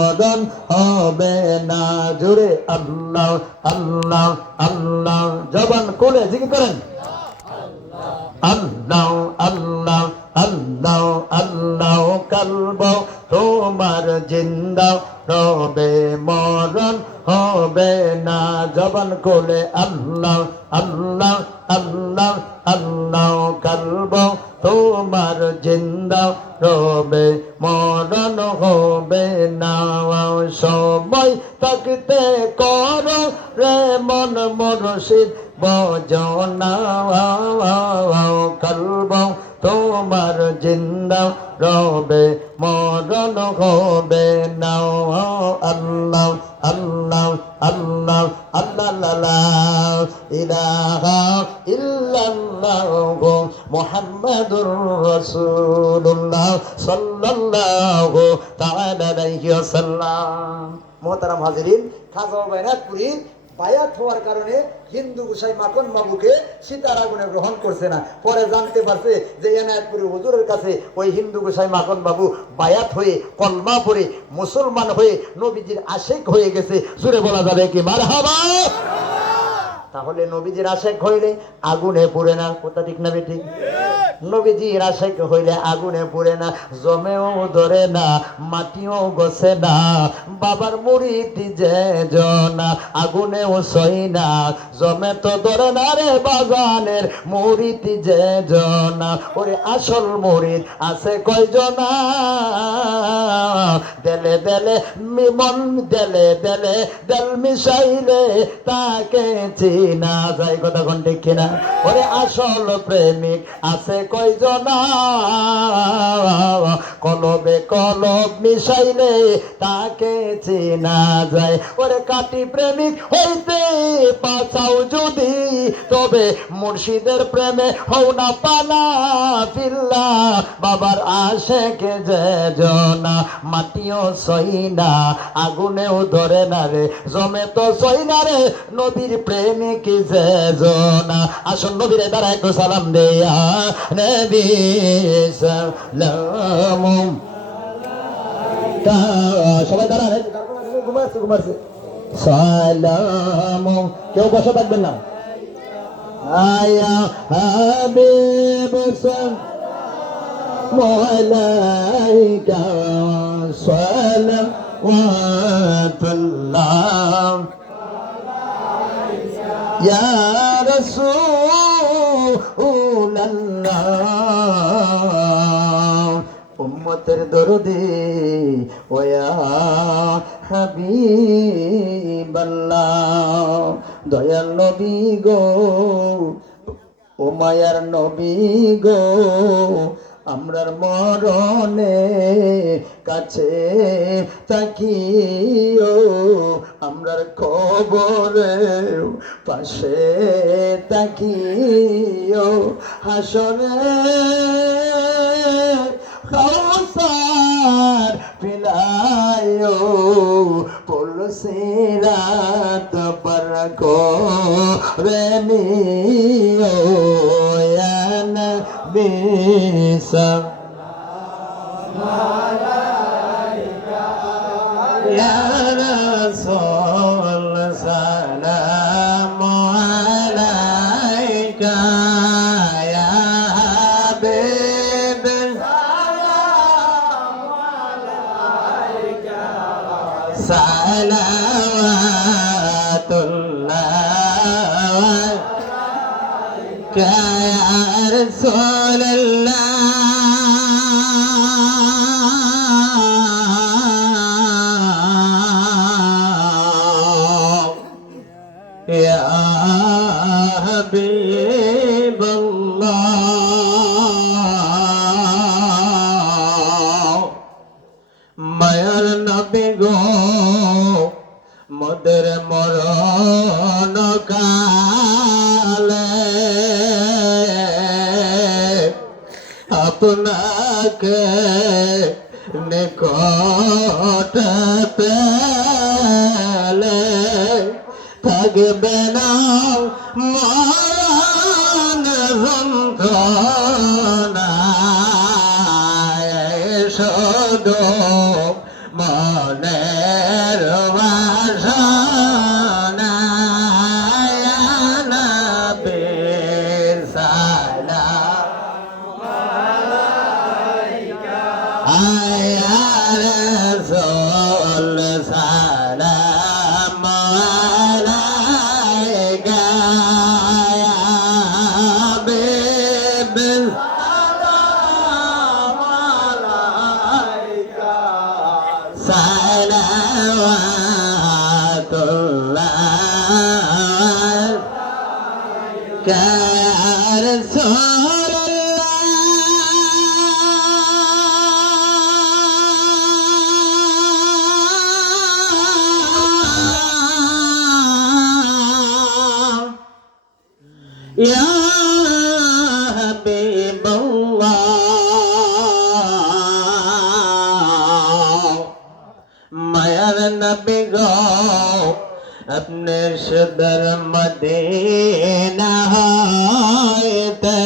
মরণ হবে না। জোরে আল্লাহ আল্লাহ আল্লাহ, জবান খুলে জিকির করেন আল্লাহ আল্লাহ আল্লাহ আল্লাহ। কালব তোমার জিন্দা রবে, মরণ হবে না। জবান খুলে আল্লাহ আল্লাহ আল্লাহ আল্লাহ। কালব তোমার জিন্দা রবে, মরণ হবে না। সময় থাকতে করো রে মন মুর্শিদ বজনা। কালব তোমার জিন্দা রবে, মরণ হবে না। আল্লাহ আল্লাহ আল্লাহ আল্লাহ ইলাহা ইল্লাল্লাহ মুহাম্মাদুর রাসূলুল্লাহ সাল্লাল্লাহু তাআলা আলাইহি ওয়াসাল্লাম। মোহতারাম হাজিরিন, খাজা বাইনাথপুরী বায়াত হওয়ার কারণে হিন্দু গোসাই মাখন বাবুকে সীতার আগুনে গ্রহণ করছে না। পরে জানতে পারছে যে এনায়েতপুরি হুজুরের কাছে ওই হিন্দু গোসাই মাখন বাবু বায়াত হয়ে কলমা পড়ে মুসলমান হয়ে নবীজির আশেক হয়ে গেছে। জোরে বলা যাবে কি মারহাবা? তাহলে নবীজির আশেক হইলে আগুনে পুড়ে না, কথা ঠিক না বেঠিক? নবীজির আশেক হইলে আগুনে পুড়ে না, জমেও ধরে না, মাটিও গছে না। বাবার মুরিদ যে জনা আগুনেও সই না, জমে তো ধরে না রে বাজানের মুরিদ যে জনা। ওরে আসল মুরিদ আছে কয়জনা? দেলে দেলে মন দেলে দেলে দেল মিশাইলে তাকে চিনা যায়, কথা কোন ঠিক কিনা? ওরে আসল প্রেমিক আছে কয়জনা? কলবে কলব মিশাইলে তাকে চিনা যায়। ওরে কাটি প্রেমিক হইতে পাছাও যদি, তবে মুর্শিদের প্রেমে হও না পানা ফিল্লা। বাবার আশেকে যে জনা মাটিও সই না, আগুনেও ধরে না রে, জমে তো সই না রে নবীর প্রেমিক যে জনা। আসল নবীরে দ্বারা একটু সালাম দেয়া নবী সালাম। সবাই দাঁড়া, ঘুমাচ্ছে সালাম। কেউ বসে থাকবেন না। আয়া হাবিব সালামালাইকা সালাওয়াতুল্লাহ ইয়া রাসূলুল্লাহ। উম্মতের দরদে ওয়া হাবিবাল্লাহ। দয়াল নবী গো, ও মায়ার নবী গো, আমরার মরণে কাছে তাকিও, আমরার কবরে পাশে তাকিও। হাসরে কাউসার পিলায়ো, পুলসিরাত পার করে নিও। ইয়া নবী সালামালাইকা ইয়া রাসূল সালামু আলাইকা ইয়া হাবিব সালামু আলাইকা সালাওয়াতুল্লাহ আলাইকা ইয়া রাসূলুল্লাহ। ইয়া হাবিবাল্লাহ। মায়ার নবী গো, মোদের মরণ কালে আপনাকে নিকট পেলে থাকবে না মরণ যন্ত্রণায়, শুধু মনে বাসনা নবী সালাম আয়া রাসূল সালাম আলাইকা ইয়া হাবিব সালাম আলাইকা সালাওয়াতুল্লাহ কা Ya Habibullah Mayar Nabi go अपने सदर मदीना होते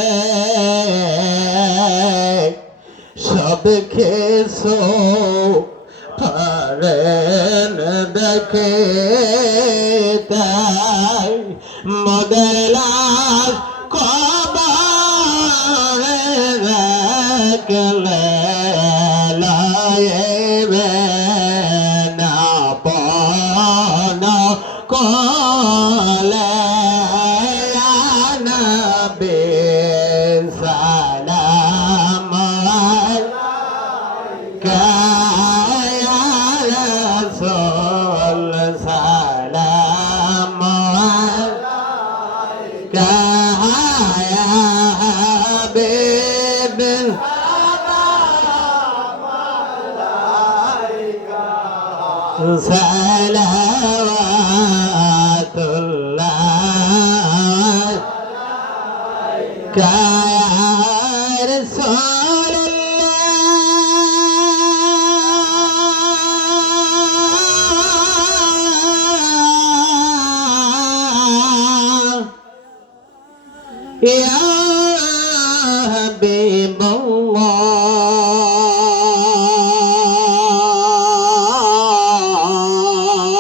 सब खेसो फरन देखे ताई मदर लाश कबर रखले लाए ना पाना कोले या नबी सलाम अलैका या रसूल सलाम अलैका या हबीब सलावतुल्लाह का रसूलुल्लाह या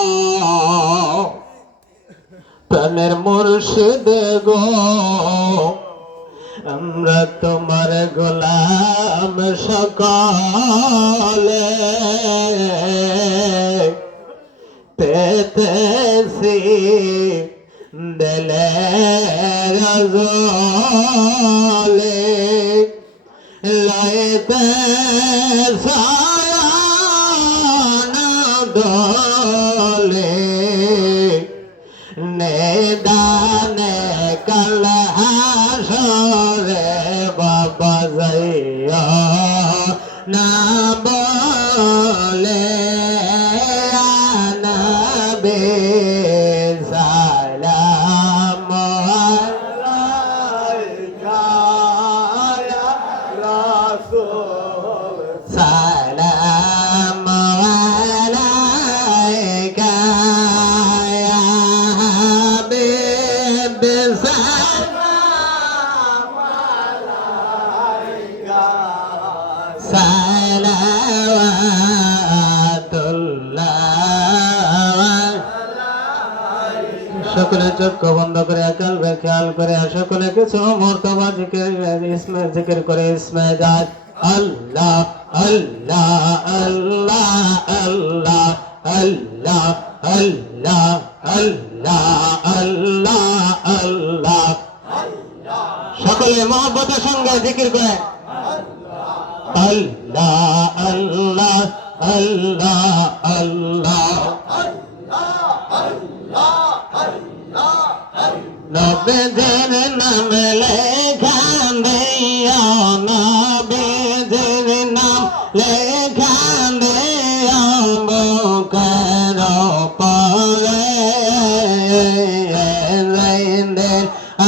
हबीबुल्लाह প্রাণের মুর্শিদ গো আমরা তোমার গোলাম সকলে পেতেছি দিলের জলে লইতে সায়ান দলে নেদানে কাল হাসরে বাবা যাইয়া না বলে নবী সালাম আলাইকা ইয়া রাসূল সালাম আলাইকা ইয়া হাবিব সালাম আলাইকা সালাওয়াতুল্লাহ সকলে চোখ বন্ধ করে আকাল খেয়াল করে সকলে কিছু মুর্তবা জিকির করে ইসমে জাত আল্লাহ আল্লাহ আল্লাহ আল্লাহ আল্লাহ আল্লাহ আল্লাহ আল্লাহ আল্লাহ সকলে মহব্বতের সঙ্গে জিকির করে আল্লাহ আল্লাহ আল্লাহ আল্লাহ নবীদের নাম লেখা দিয়া নবীদের নাম লেখা দিয়া বুকের পরে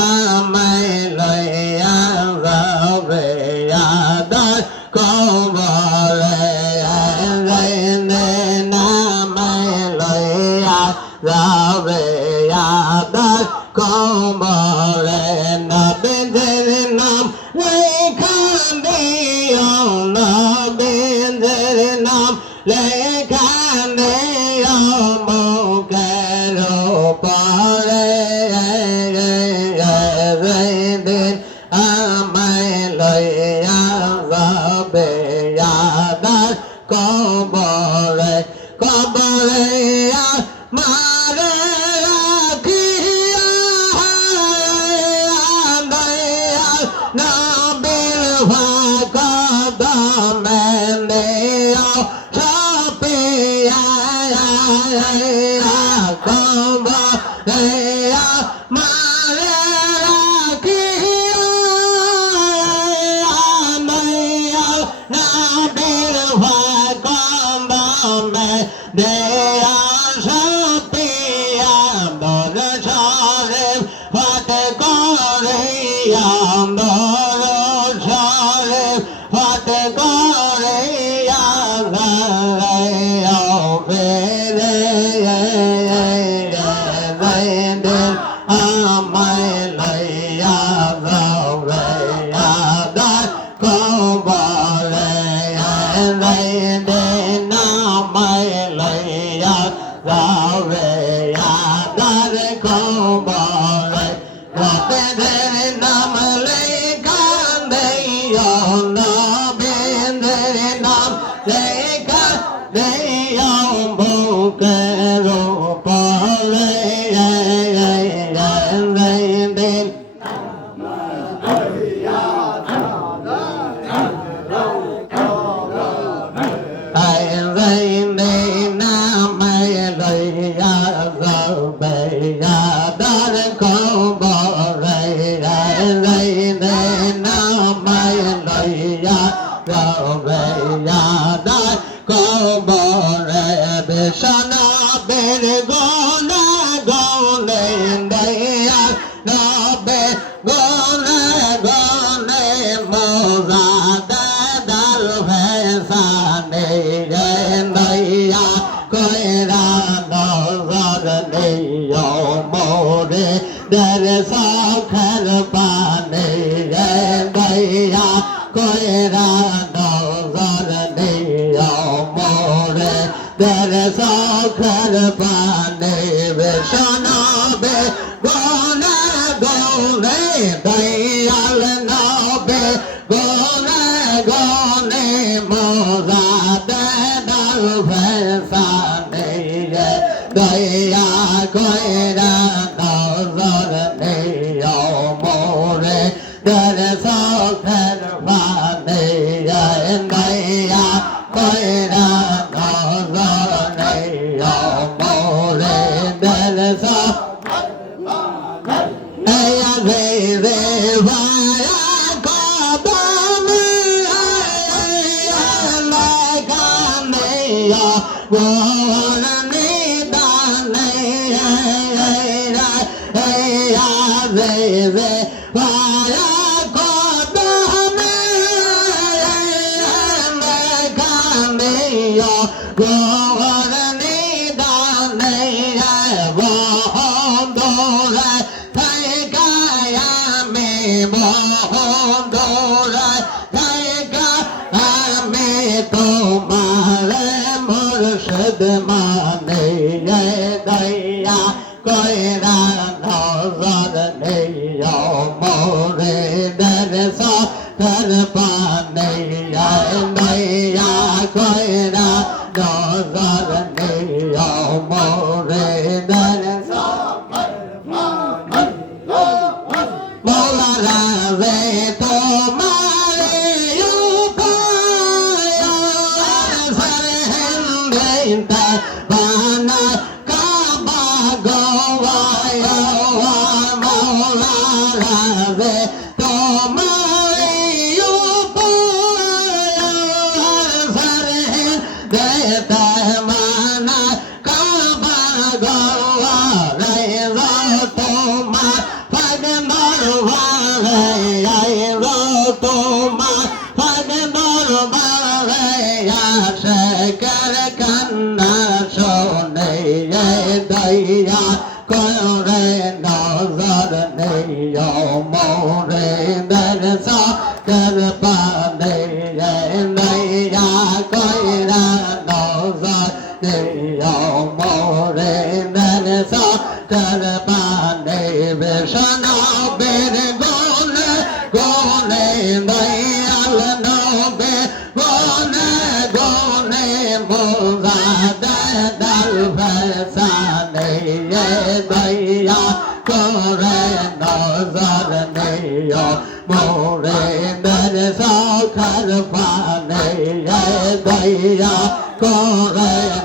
আমায় লইয়া যাবে আদার কবরে নামায় লইয়া যাবে আদার কবরে নবীদের নাম লেখা দিও নবীদের নাম লেখা Kare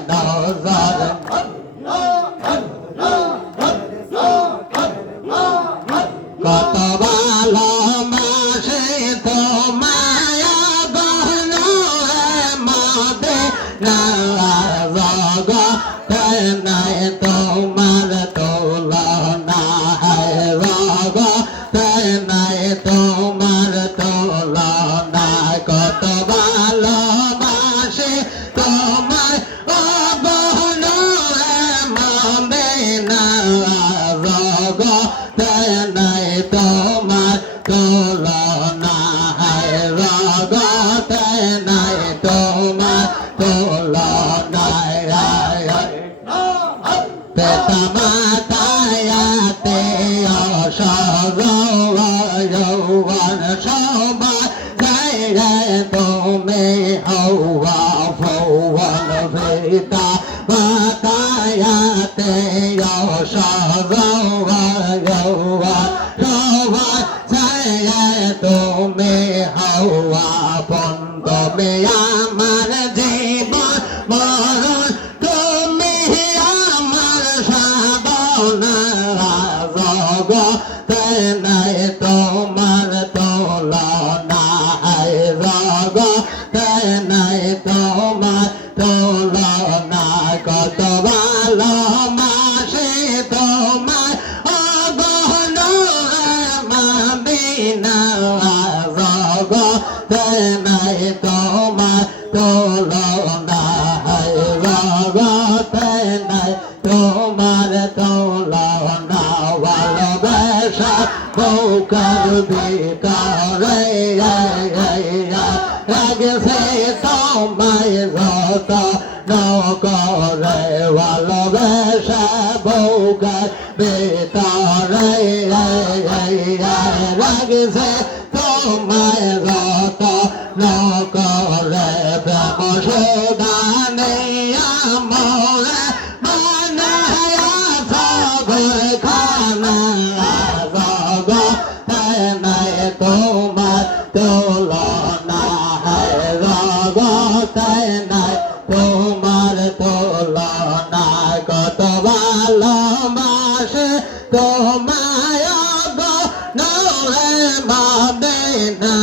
no zar নাই তোমার তুলনা জগতে নাই তোমার তুলনা কত ভালোবাসি তোমায় ও বলো মদিনা জগতে নাই তোমার তুলনা জগতে নাই তোমার তুলনা পিতা মাতায়াতে অসযৌবন সবাই রে তুমি হওয়া ফৌবন পিতা মাতায়াতে অসযৌবন সবাই রে তুমি হওয়া পন্ত আমার জীবন মরণ তুমি আমার সাধনা জগতে নাই তোমার তুলনা জগতে নাই তোমার তুলনা কত ভালোবাসি তোমার অগহন মদিনা জগতে নাই তোমার তুলনা জগতে নাই তোমার তুলনা ভালোবাসা বুকের ভিতরে লাগছে তোমায় যত নকরে ভালোবাসা বুকের ভিতরে লাগছে তোমায় যত নকরে প্রেম সুদানে আমরে বানায়া সগর খানা জগতে নাই তোমার তুলনা জগতে নাই তোমার তুলনা কত ভালোবাসে তোমায় গো নরে মদিনা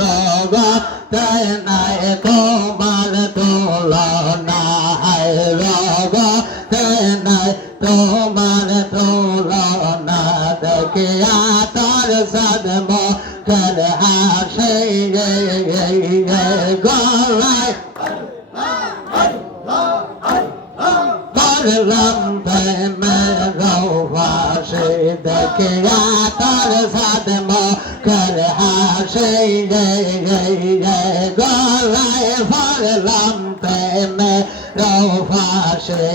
জগতে নাই তোমার তুলনা জগতে নাই তোমার তুলনা দেখিয়া তোর সদম কর হাসে গলায় করলাম প্রেমে দেখিয়া তোর সদম কর হাসে গলায় ফরলাম প্রেমে রৌফাসে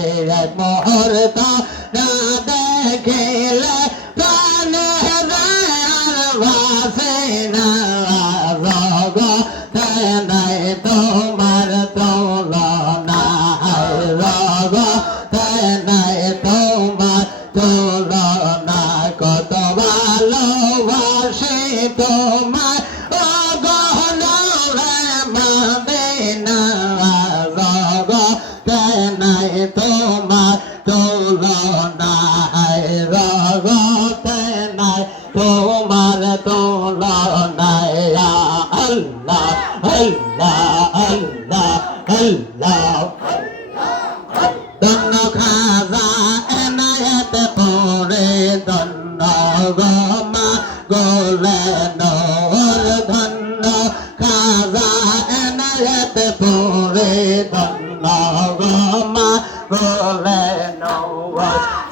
মুহূর্ত না দেখিলে প্রাণে ভাসে না জগতে নাই তোমার তুলনা জগতে নাই তোমার তুলনা কত ভালোবাসি তোমার অগহন মদিনা জগতে নাই তোমার তুলনা জগতে নাই তোমার তুলনা আল্লাহ আল্লাহ আল্লাহ আল্লাহ ধন্য খাজা এনায়েত পরে ধন্য গমা গোলে নর ধন্য খাজা এনায়েত পরে ধন্য গমা গোলে নর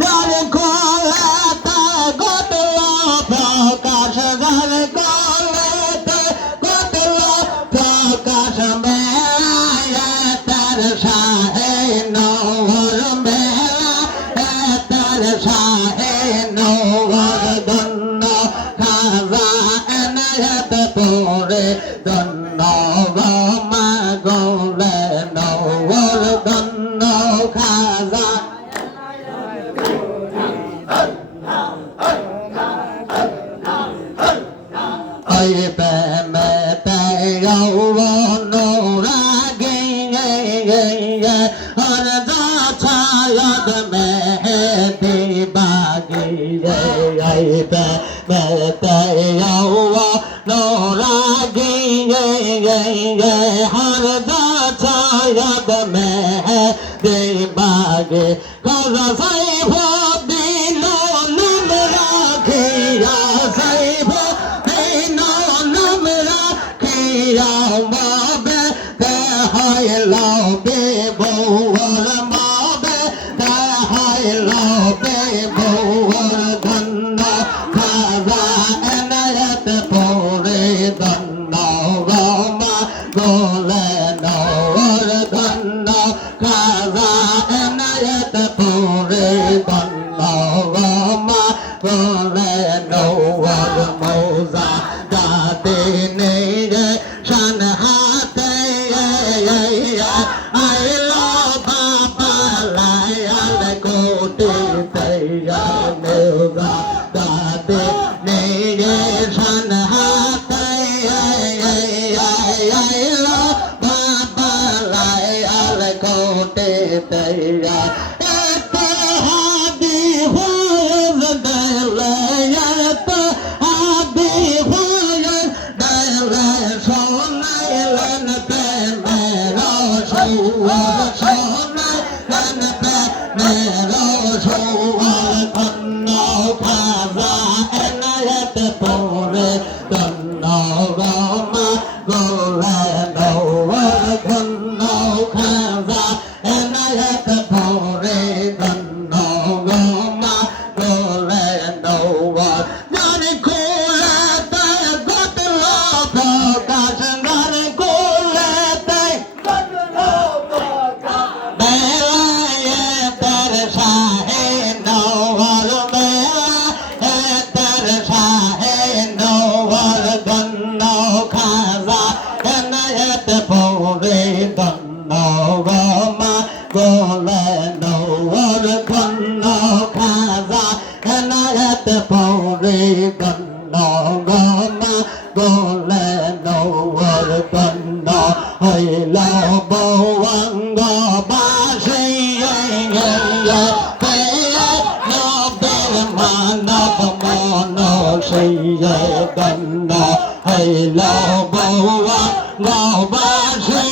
যার গোলাতে গটল প্রকাশ যার গোলাতে গটল প্রকাশ মেলা তার শাহে নর মেলা তার শাহে নর ধন্য খাজা এনায়েত পরে ধন্য গমা গোলে নর ধন্য খাজা ওই প্রেমেতে অনুরাগে আর যা ছায়াদ মেহেদি বাগি ওই প্রেমেতে অনুরাগে আর যা ছায়াদ মেহেদি বাগি লাগে খাজা সাইফ দিন নাম রাখিয়া সাইফ দিন নাম রাখিয়া বাবে দেখাইলা বে বউর বাবে দেখাইলা বে বউর ধন্য খাজা এনায়ত পরে ধন্য গমা গোলে নওর ধন্য খাজা এনায়ত পরে ধন্য গমা গোলে নওর মৌজা দাতে নেই রে শান হাতে আইলো বাবা লায়াল কোটে তৈয়া মৌজা দাতে নেই রে শান হাতে আইলো বাবা লায়াল কোটে তৈয়া হাদি হয়ে দিলে হাদি হয়ে দিলে সোনাইলেন প্রেমেরো সৌয়ার সোনাইলেন প্রেমেরো সৌয়ার ধন্য খাজা এনায়ত পরে ধন্য গমা গোলে নওয়ার ধন্য খাজা এনায়ত পরে ধন্য গমা গোলে নওয়ার জানি কোলাতে গতল প্রকাশ গানে কোলাতে গতল প্রকাশ বেলায়েতের শাহে নওয়ার বেলায়েতের শাহে নওয়ার ধন্য খাজা এনায়ত পরে ধন্য গমা গোলে নওয়ার ধন্য খাজা এনায়ত পরে ধন্য গমা গোলে নওয়ার ধন্য হইল বৌঙ্গ বাসে নবের মানব মন সেই ধন্য হইল বৌঙ্গ বাসে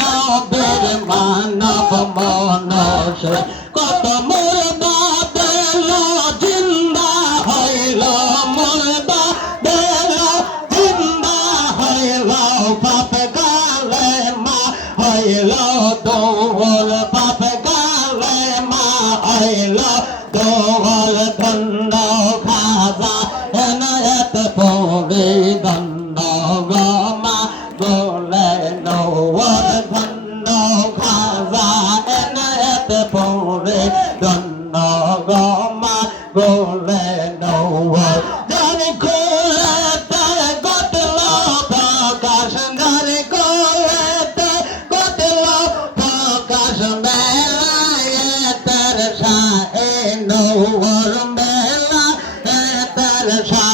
নবের মানব মন সেই কত মুর্দা দেল জিন্দা হইল মুর্দা দেল জিন্দা হইল পাপ গালে মা হইল দৌল পাপ গালে মা হইল দৌল ধন্য খাজা এনায়ত পরে ধন্য গমা গোলে নওয়ার ধন্য খাজা এনায়ত পরে ধন্য গমা গোলে নওয়ার জানি কোলাতে গতল প্রকাশ গানে কোলাতে গতল প্রকাশ বেলায়েতের শাহে নওয়ার বেলায়েতের শাহে